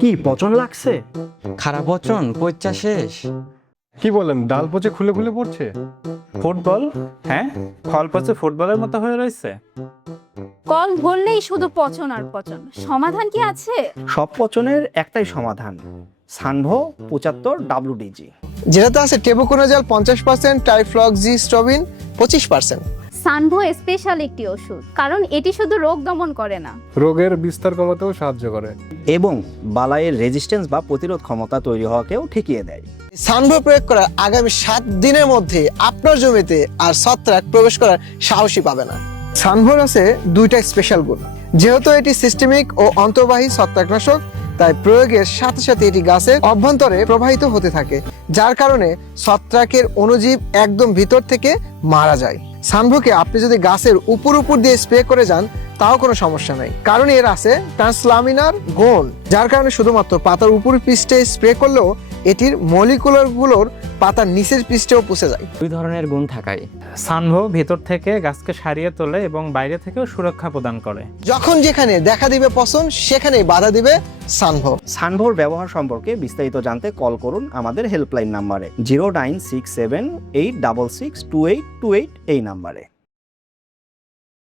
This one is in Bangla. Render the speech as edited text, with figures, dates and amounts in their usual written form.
কি পচন লাগছে? খারাপ বচন পইচা শেষ। কি বলেন, ডাল পচে খুলে খুলে পড়ছে? ফুটবল? হ্যাঁ, ফল পচে ফুটবলের মতো হয়ে রয়েছে। কল ধরলেই শুধু পচন আর পচন, সমাধান কি আছে? সব পচনের একটাই সমাধান, সানভো 75 WDG। যেটাতে আছে টেবুকোনাজল 50%, টাইফ্লক্সিস্ট্রবিন 25%। সানভো স্পেশাল একটি ওষুধ, কারণ এটি শুধু রোগ দমন করে না, রোগের বিস্তার কমাতেও সাহায্য করে এবং বালাইয়ের রেজিস্ট্যান্স বা প্রতিরোধ ক্ষমতা তৈরি হওয়াকেও ঠেকিয়ে দেয়। সানভো প্রয়োগ করার আগামী 7 দিনের মধ্যে আপনার জমিতে আর ছত্রাক প্রবেশ করার সাহসই পাবে না। সানভোর আছে দুইটা স্পেশাল গুণ। যেহেতু এটি সিস্টেমিক ও অন্তর্বাহী ছত্রাকনাশক, তাই প্রয়োগের সাথে সাথে এটি গাছের অভ্যন্তরে প্রবাহিত হতে থাকে, যার কারণে ছত্রাকের অণুজীব একদম ভিতর থেকে মারা যায়। সানভোকে আপনি যদি গাছের উপর দিয়ে স্প্রে করে যান তাও কোনো সমস্যা নাই, কারণ এর আছে ট্রান্সলামিনার গুণ, যার কারণে শুধুমাত্র পাতার উপর পৃষ্ঠে স্প্রে করলেও এটির মলিকুলার গুলোর পাতার নিচের পৃষ্ঠেও পৌঁছে যায়। দুই ধরনের গুণ থাকায় সানভো ভিতর থেকে গাছকে সারিয়ে তোলে এবং বাইরে থেকেও সুরক্ষা প্রদান করে। যখন যেখানে দেখা দিবে পছন্দ সেখানেই বাধা দিবে সানভো। সানভোর ব্যবহার সম্পর্কে বিস্তারিত জানতে কল করুন আমাদের হেল্পলাইন নাম্বারে 0967 866 2828 এই নাম্বারে।